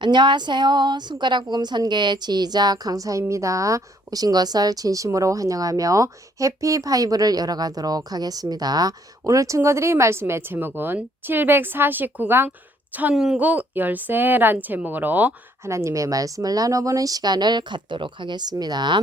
안녕하세요. 손가락 복음 선교의 지휘자 강사입니다. 오신 것을 진심으로 환영하며 해피 바이블을 열어가도록 하겠습니다. 오늘 증거드릴 말씀의 제목은 749강 천국 열쇠란 제목으로 하나님의 말씀을 나눠보는 시간을 갖도록 하겠습니다.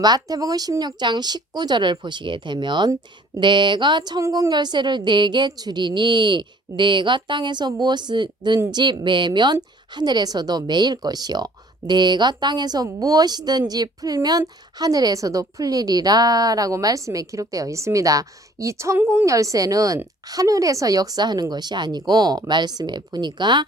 마태복음 16장 19절을 보시게 되면 내가 천국 열쇠를 네게 주리니 내가 땅에서 무엇이든지 매면 하늘에서도 매일 것이요 내가 땅에서 무엇이든지 풀면 하늘에서도 풀리리라 라고 말씀에 기록되어 있습니다. 이 천국 열쇠는 하늘에서 역사하는 것이 아니고 말씀에 보니까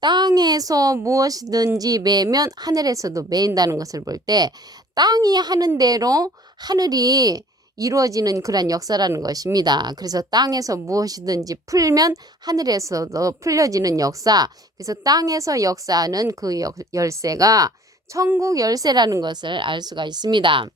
땅에서 무엇이든지 매면 하늘에서도 매인다는 것을 볼 때 땅이 하는 대로 하늘이 이루어지는 그런 역사라는 것입니다. 그래서 땅에서 무엇이든지 풀면 하늘에서도 풀려지는 역사. 그래서 땅에서 역사하는 그 열쇠가 천국 열쇠라는 것을 알 수가 있습니다.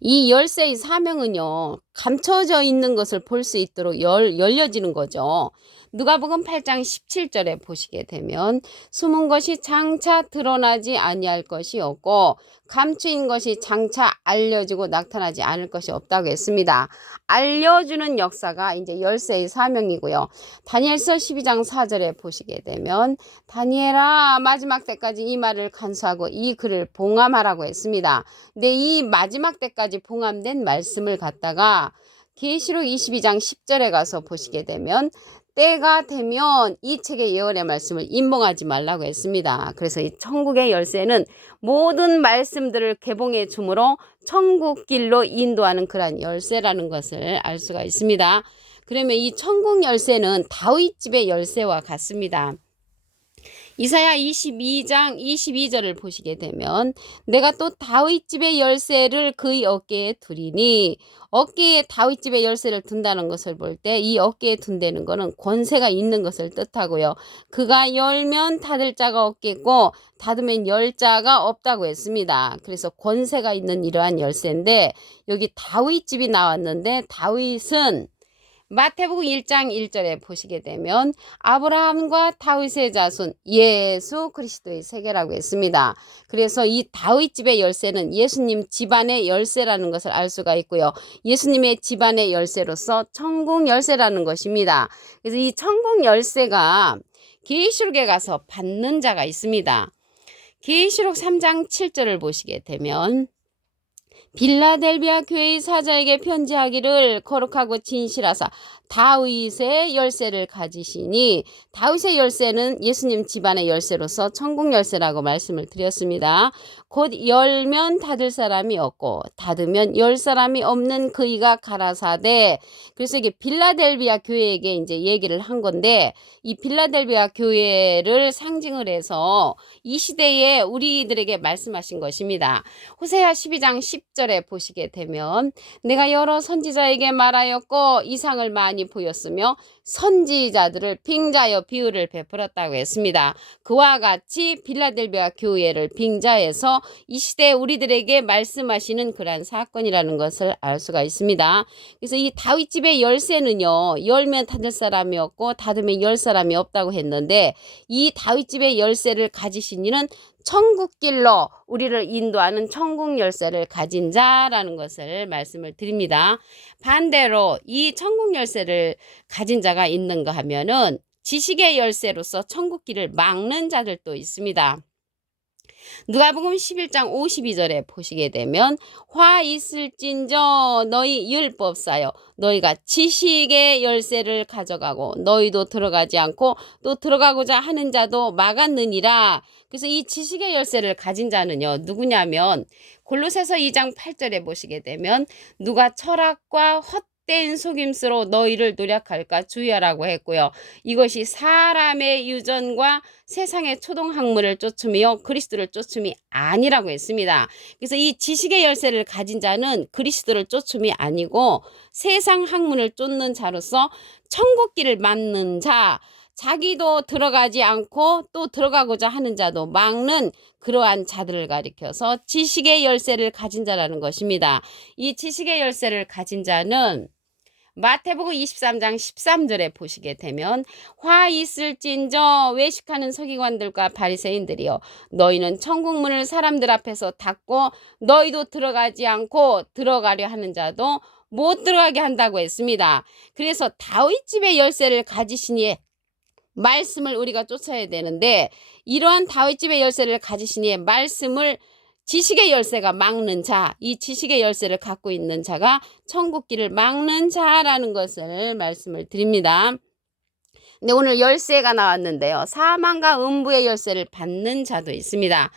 이 열쇠의 사명은요, 감춰져 있는 것을 볼 수 있도록 열려지는 거죠. 누가복음 8장 17절에 보시게 되면 숨은 것이 장차 드러나지 아니할 것이 없고 감추인 것이 장차 알려지고 나타나지 않을 것이 없다고 했습니다. 알려주는 역사가 이제 열쇠의 사명이고요. 다니엘서 12장 4절에 보시게 되면 다니엘아 마지막 때까지 이 말을 간수하고 이 글을 봉함하라고 했습니다. 근데 이 마지막 때까지 봉함된 말씀을 갖다가 계시록 22장 10절에 가서 보시게 되면 때가 되면 이 책의 예언의 말씀을 임봉하지 말라고 했습니다. 그래서 이 천국의 열쇠는 모든 말씀들을 개봉해 주므로 천국 길로 인도하는 그러한 열쇠라는 것을 알 수가 있습니다. 그러면 이 천국 열쇠는 다윗 집의 열쇠와 같습니다. 이사야 22장 22절을 보시게 되면 내가 또 다윗 집의 열쇠를 그의 어깨에 두리니 어깨에 다윗 집의 열쇠를 둔다는 것을 볼 때 이 어깨에 둔다는 것은 권세가 있는 것을 뜻하고요. 그가 열면 닫을 자가 없겠고 닫으면 열 자가 없다고 했습니다. 그래서 권세가 있는 이러한 열쇠인데 여기 다윗 집이 나왔는데 다윗은 마태복음 1장 1절에 보시게 되면 아브라함과 다윗의 자손 예수 그리스도의 세계라고 했습니다. 그래서 이 다윗 집의 열쇠는 예수님 집안의 열쇠라는 것을 알 수가 있고요. 예수님의 집안의 열쇠로서 천국 열쇠라는 것입니다. 그래서 이 천국 열쇠가 계시록에 가서 받는 자가 있습니다. 계시록 3장 7절을 보시게 되면 빌라델비아 교회의 사자에게 편지하기를 거룩하고 진실하사 다윗의 열쇠를 가지시니 다윗의 열쇠는 예수님 집안의 열쇠로서 천국 열쇠라고 말씀을 드렸습니다. 곧 열면 닫을 사람이 없고 닫으면 열 사람이 없는 그이가 가라사대. 그래서 이게 빌라델비아 교회에게 이제 얘기를 한 건데 이 빌라델비아 교회를 상징을 해서 이 시대에 우리들에게 말씀하신 것입니다. 호세아 12장 10절에 보시게 되면 내가 여러 선지자에게 말하였고 이상을 많이 보였으며 선지자들을 빙자하여 비유를 베풀었다고 했습니다. 그와 같이 빌라델비아 교회를 빙자해서 이 시대에 우리들에게 말씀하시는 그러한 사건이라는 것을 알 수가 있습니다. 그래서 이 다윗집의 열쇠는요, 열면 닫을 사람이 없고 닫으면 열 사람이 없다고 했는데 이 다윗집의 열쇠를 가지신 이는 천국길로 우리를 인도하는 천국 열쇠를 가진 자라는 것을 말씀을 드립니다. 반대로 이 천국 열쇠를 가진 자가 있는가 하면은 지식의 열쇠로서 천국길을 막는 자들도 있습니다. 누가복음 11장 52절에 보시게 되면 화 있을진저 너희 율법사여 너희가 지식의 열쇠를 가져가고 너희도 들어가지 않고 또 들어가고자 하는 자도 막았느니라. 그래서 이 지식의 열쇠를 가진 자는요 누구냐면 골로새서 2장 8절에 보시게 되면 누가 철학과 헛된 속임수로 너희를 노력할까 주의하라고 했고요. 이것이 사람의 유전과 세상의 초동학문을 쫓으며 그리스도를 쫓음이 아니라고 했습니다. 그래서 이 지식의 열쇠를 가진 자는 그리스도를 쫓음이 아니고 세상 학문을 쫓는 자로서 천국길을 막는 자, 자기도 들어가지 않고 또 들어가고자 하는 자도 막는 그러한 자들을 가리켜서 지식의 열쇠를 가진 자라는 것입니다. 이 지식의 열쇠를 가진 자는 마태복음 23장 13절에 보시게 되면 화 있을진저 외식하는 서기관들과 바리새인들이여 너희는 천국문을 사람들 앞에서 닫고 너희도 들어가지 않고 들어가려 하는 자도 못 들어가게 한다고 했습니다. 그래서 다윗 집의 열쇠를 가지시니 말씀을 우리가 쫓아야 되는데 이러한 다윗 집의 열쇠를 가지시니 말씀을 지식의 열쇠가 막는 자, 이 지식의 열쇠를 갖고 있는 자가 천국길을 막는 자라는 것을 말씀을 드립니다. 근데 오늘 열쇠가 나왔는데요. 사망과 음부의 열쇠를 받는 자도 있습니다.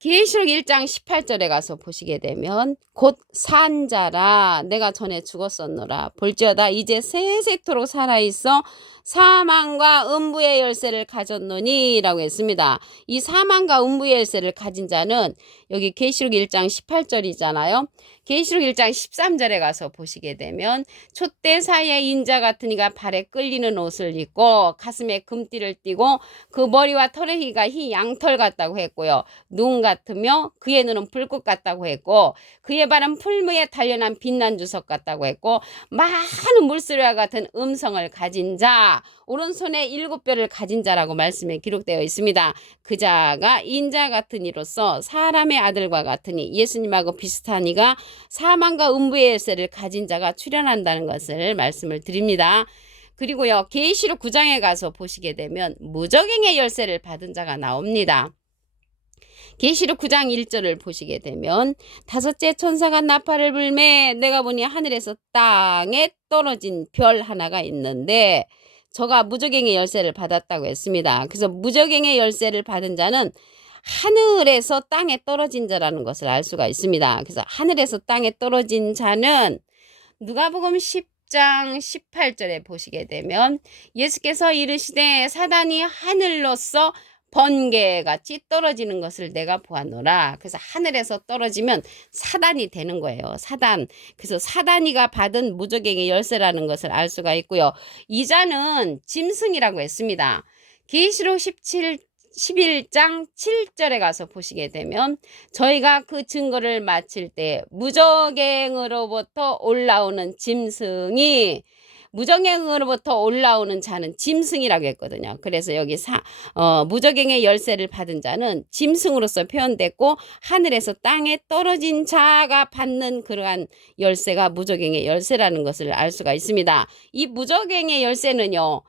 계시록 1장 18절에 가서 보시게 되면 곧 산자라 내가 전에 죽었었노라 볼지어다 이제 세세토록 살아있어 사망과 음부의 열쇠를 가졌노니 라고 했습니다. 이 사망과 음부의 열쇠를 가진 자는 여기 계시록 1장 18절이잖아요. 계시록 1장 13절에 가서 보시게 되면 촛대 사이에 인자 같은 이가 발에 끌리는 옷을 입고 가슴에 금띠를 띠고 그 머리와 털의 희가 희 양털 같다고 했고요. 눈 같으며 그의 눈은 불꽃 같다고 했고 그의 발은 풀무에 단련한 빛난 주석 같다고 했고 많은 물소리와 같은 음성을 가진 자 오른손에 7뼈를 가진 자라고 말씀에 기록되어 있습니다. 그 자가 인자 같은 이로서 사람의 아들과 같으니 예수님하고 비슷한 이가 사망과 음부의 열쇠를 가진 자가 출현한다는 것을 말씀을 드립니다. 그리고요 계시록 9장에 가서 보시게 되면 무저갱의 열쇠를 받은 자가 나옵니다. 계시록 9장 1절을 보시게 되면 다섯째 천사가 나팔을 불매 내가 보니 하늘에서 땅에 떨어진 별 하나가 있는데 저가 무저갱의 열쇠를 받았다고 했습니다. 그래서 무저갱의 열쇠를 받은 자는 하늘에서 땅에 떨어진 자라는 것을 알 수가 있습니다. 그래서 하늘에서 땅에 떨어진 자는 누가복음 10장 18절에 보시게 되면 예수께서 이르시되 사단이 하늘로서 번개같이 떨어지는 것을 내가 보았노라. 그래서 하늘에서 떨어지면 사단이 되는 거예요. 사단. 그래서 사단이가 받은 무저갱의 열쇠라는 것을 알 수가 있고요. 이 자는 짐승이라고 했습니다. 계시록 11장 7절에 가서 보시게 되면 저희가 그 증거를 마칠 때 무저갱으로부터 올라오는 짐승이 무저갱으로부터 올라오는 자는 짐승이라고 했거든요. 그래서 여기 무저갱의 열쇠를 받은 자는 짐승으로서 표현됐고 하늘에서 땅에 떨어진 자가 받는 그러한 열쇠가 무저갱의 열쇠라는 것을 알 수가 있습니다. 이 무저갱의 열쇠는요.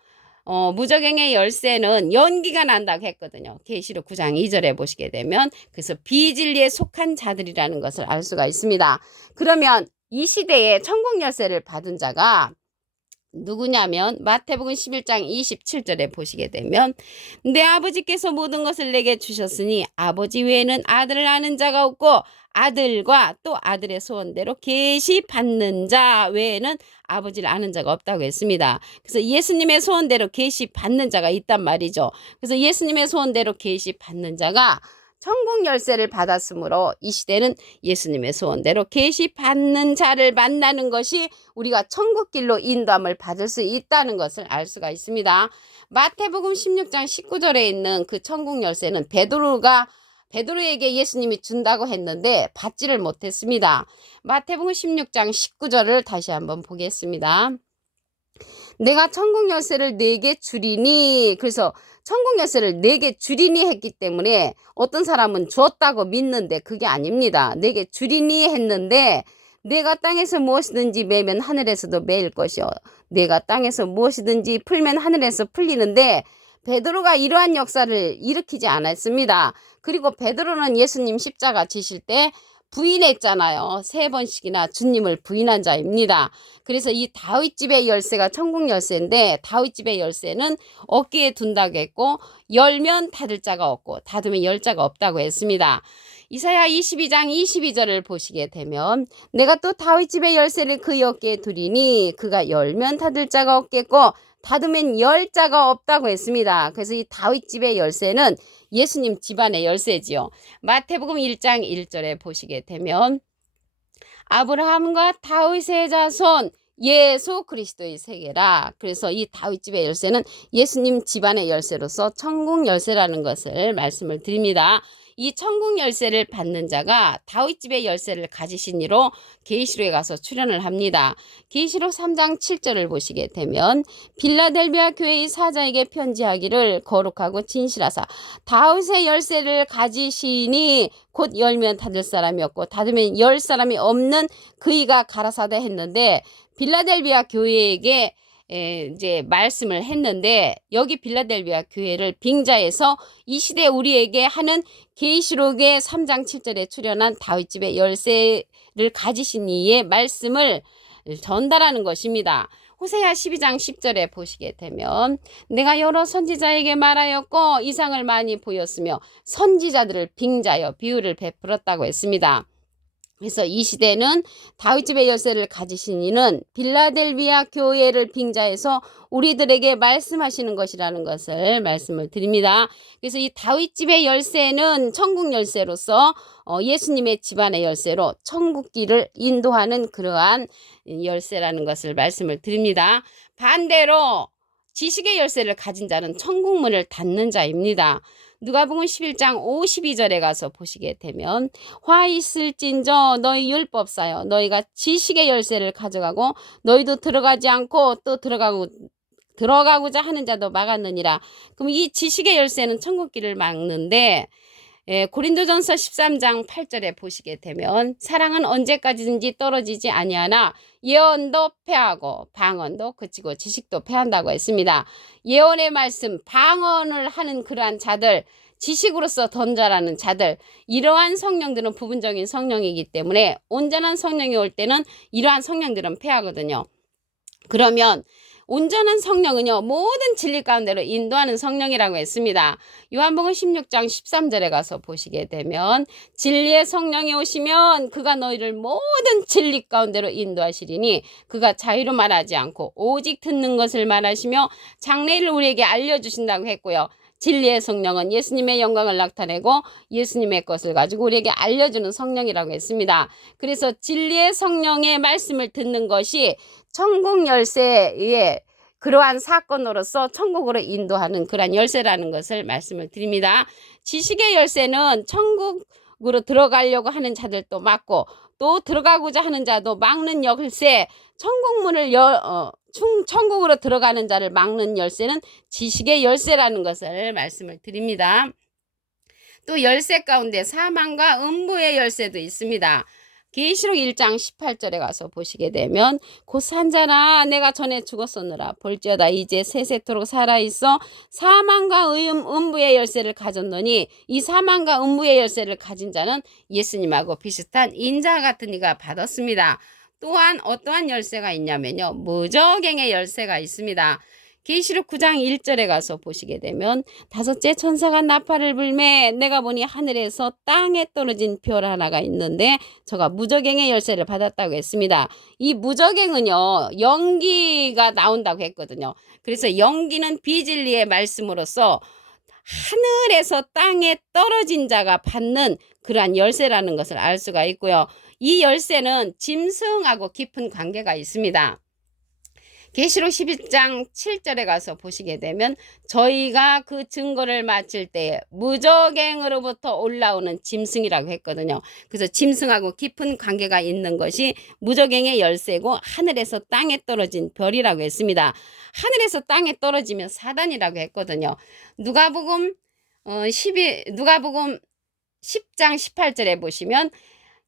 무저갱의 열쇠는 연기가 난다고 했거든요. 계시록 9장 2절에 보시게 되면 그래서 비진리에 속한 자들이라는 것을 알 수가 있습니다. 그러면 이 시대에 천국 열쇠를 받은 자가 누구냐면 마태복음 11장 27절에 보시게 되면 내 아버지께서 모든 것을 내게 주셨으니 아버지 외에는 아들을 아는 자가 없고 아들과 또 아들의 소원대로 계시 받는 자 외에는 아버지를 아는 자가 없다고 했습니다. 그래서 예수님의 소원대로 계시 받는 자가 있단 말이죠. 그래서 예수님의 소원대로 계시 받는 자가 천국 열쇠를 받았으므로 이 시대는 예수님의 소원대로 계시 받는 자를 만나는 것이 우리가 천국길로 인도함을 받을 수 있다는 것을 알 수가 있습니다. 마태복음 16장 19절에 있는 그 천국 열쇠는 베드로에게 예수님이 준다고 했는데 받지를 못했습니다. 마태복음 16장 19절을 다시 한번 보겠습니다. 내가 천국 열쇠를 네게 주리니 그래서 천국 열쇠를 네게 주리니 했기 때문에 어떤 사람은 줬다고 믿는데 그게 아닙니다. 네게 주리니 했는데 내가 땅에서 무엇이든지 매면 하늘에서도 매일 것이요 내가 땅에서 무엇이든지 풀면 하늘에서 풀리는데 베드로가 이러한 역사를 일으키지 않았습니다. 그리고 베드로는 예수님 십자가 지실 때 부인했잖아요. 3번씩이나 주님을 부인한 자입니다. 그래서 이 다윗집의 열쇠가 천국 열쇠인데 다윗집의 열쇠는 어깨에 둔다고 했고 열면 닫을 자가 없고 닫으면 열 자가 없다고 했습니다. 이사야 22장 22절을 보시게 되면 내가 또 다윗집의 열쇠를 그의 어깨에 두리니 그가 열면 닫을 자가 없겠고 닫으면 열 자가 없다고 했습니다. 그래서 이 다윗집의 열쇠는 예수님 집안의 열쇠지요. 마태복음 1장 1절에 보시게 되면 아브라함과 다윗의 자손 예수 그리스도의 세계라. 그래서 이 다윗집의 열쇠는 예수님 집안의 열쇠로서 천국 열쇠라는 것을 말씀을 드립니다. 이 천국 열쇠를 받는 자가 다윗집의 열쇠를 가지신 이로 계시록에 가서 출현을 합니다. 계시록 3장 7절을 보시게 되면 빌라델비아 교회의 사자에게 편지하기를 거룩하고 진실하사 다윗의 열쇠를 가지시니 곧 열면 닫을 사람이 없고 닫으면 열 사람이 없는 그이가 가라사대 했는데 빌라델비아 교회에게 이제 말씀을 했는데 여기 빌라델비아 교회를 빙자해서 이 시대 우리에게 하는 계시록의 3장 7절에 출현한 다윗집의 열쇠를 가지신 이의 말씀을 전달하는 것입니다. 호세아 12장 10절에 보시게 되면 내가 여러 선지자에게 말하였고 이상을 많이 보였으며 선지자들을 빙자하여 비유를 베풀었다고 했습니다. 그래서 이 시대는 다윗집의 열쇠를 가지신 이는 빌라델비아 교회를 빙자해서 우리들에게 말씀하시는 것이라는 것을 말씀을 드립니다. 그래서 이 다윗집의 열쇠는 천국 열쇠로서 예수님의 집안의 열쇠로 천국길을 인도하는 그러한 열쇠라는 것을 말씀을 드립니다. 반대로 지식의 열쇠를 가진 자는 천국문을 닫는 자입니다. 누가복음 11장 52절에 가서 보시게 되면 화 있을진저 너희 율법사여 너희가 지식의 열쇠를 가져가고 너희도 들어가지 않고 또 들어가고자 하는 자도 막았느니라. 그럼 이 지식의 열쇠는 천국길을 막는데 고린도전서 13장 8절에 보시게 되면 사랑은 언제까지든지 떨어지지 아니하나 예언도 패하고 방언도 그치고 지식도 패한다고 했습니다. 예언의 말씀, 방언을 하는 그러한 자들, 지식으로서 던져라는 자들, 이러한 성령들은 부분적인 성령이기 때문에 온전한 성령이 올 때는 이러한 성령들은 패하거든요. 그러면 온전한 성령은요 모든 진리 가운데로 인도하는 성령이라고 했습니다. 요한복음 16장 13절에 가서 보시게 되면 진리의 성령이 오시면 그가 너희를 모든 진리 가운데로 인도하시리니 그가 자유로 말하지 않고 오직 듣는 것을 말하시며 장래를 우리에게 알려주신다고 했고요. 진리의 성령은 예수님의 영광을 나타내고 예수님의 것을 가지고 우리에게 알려주는 성령이라고 했습니다. 그래서 진리의 성령의 말씀을 듣는 것이 천국 열쇠의 그러한 사건으로서 천국으로 인도하는 그러한 열쇠라는 것을 말씀을 드립니다. 지식의 열쇠는 천국으로 들어가려고 하는 자들도 막고 또 들어가고자 하는 자도 막는 열쇠, 천국문을 천국으로 들어가는 자를 막는 열쇠는 지식의 열쇠라는 것을 말씀을 드립니다. 또 열쇠 가운데 사망과 음부의 열쇠도 있습니다. 계시록 1장 18절에 가서 보시게 되면 곧 산자나 내가 전에 죽었었느라 볼지어다 이제 세세토록 살아있어 사망과 음부의 열쇠를 가졌노니 이 사망과 음부의 열쇠를 가진 자는 예수님하고 비슷한 인자 같은 이가 받았습니다. 또한 어떠한 열쇠가 있냐면요 무저갱의 열쇠가 있습니다. 계시록 9장 1절에 가서 보시게 되면 다섯째 천사가 나팔을 불매 내가 보니 하늘에서 땅에 떨어진 별 하나가 있는데 저가 무저갱의 열쇠를 받았다고 했습니다. 이 무저갱은요 연기가 나온다고 했거든요. 그래서 연기는 비진리의 말씀으로서 하늘에서 땅에 떨어진 자가 받는 그러한 열쇠라는 것을 알 수가 있고요. 이 열쇠는 짐승하고 깊은 관계가 있습니다. 계시록 11장 7절에 가서 보시게 되면 저희가 그 증거를 마칠 때에 무저갱으로부터 올라오는 짐승이라고 했거든요. 그래서 짐승하고 깊은 관계가 있는 것이 무저갱의 열쇠고 하늘에서 땅에 떨어진 별이라고 했습니다. 하늘에서 땅에 떨어지면 사단이라고 했거든요. 누가복음 10장 18절에 보시면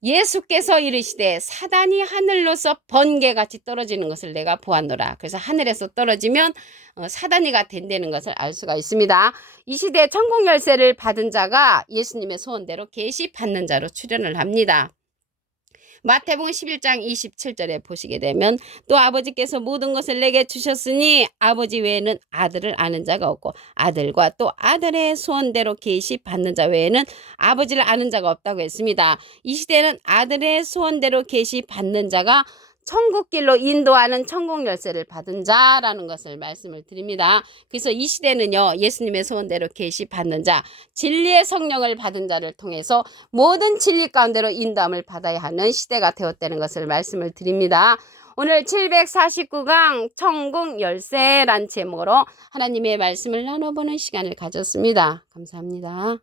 예수께서 이르시되 사단이 하늘로서 번개같이 떨어지는 것을 내가 보았노라. 그래서 하늘에서 떨어지면 사단이가 된다는 것을 알 수가 있습니다. 이 시대에 천국 열쇠를 받은 자가 예수님의 소원대로 계시 받는 자로 출현을 합니다. 마태복음 11장 27절에 보시게 되면 또 아버지께서 모든 것을 내게 주셨으니 아버지 외에는 아들을 아는 자가 없고 아들과 또 아들의 소원대로 계시 받는 자 외에는 아버지를 아는 자가 없다고 했습니다. 이 시대는 아들의 소원대로 계시 받는 자가 천국길로 인도하는 천국 열쇠를 받은 자라는 것을 말씀을 드립니다. 그래서 이 시대는요 예수님의 소원대로 계시 받는 자, 진리의 성령을 받은 자를 통해서 모든 진리 가운데로 인도함을 받아야 하는 시대가 되었다는 것을 말씀을 드립니다. 오늘 749강 천국 열쇠란 제목으로 하나님의 말씀을 나눠보는 시간을 가졌습니다. 감사합니다.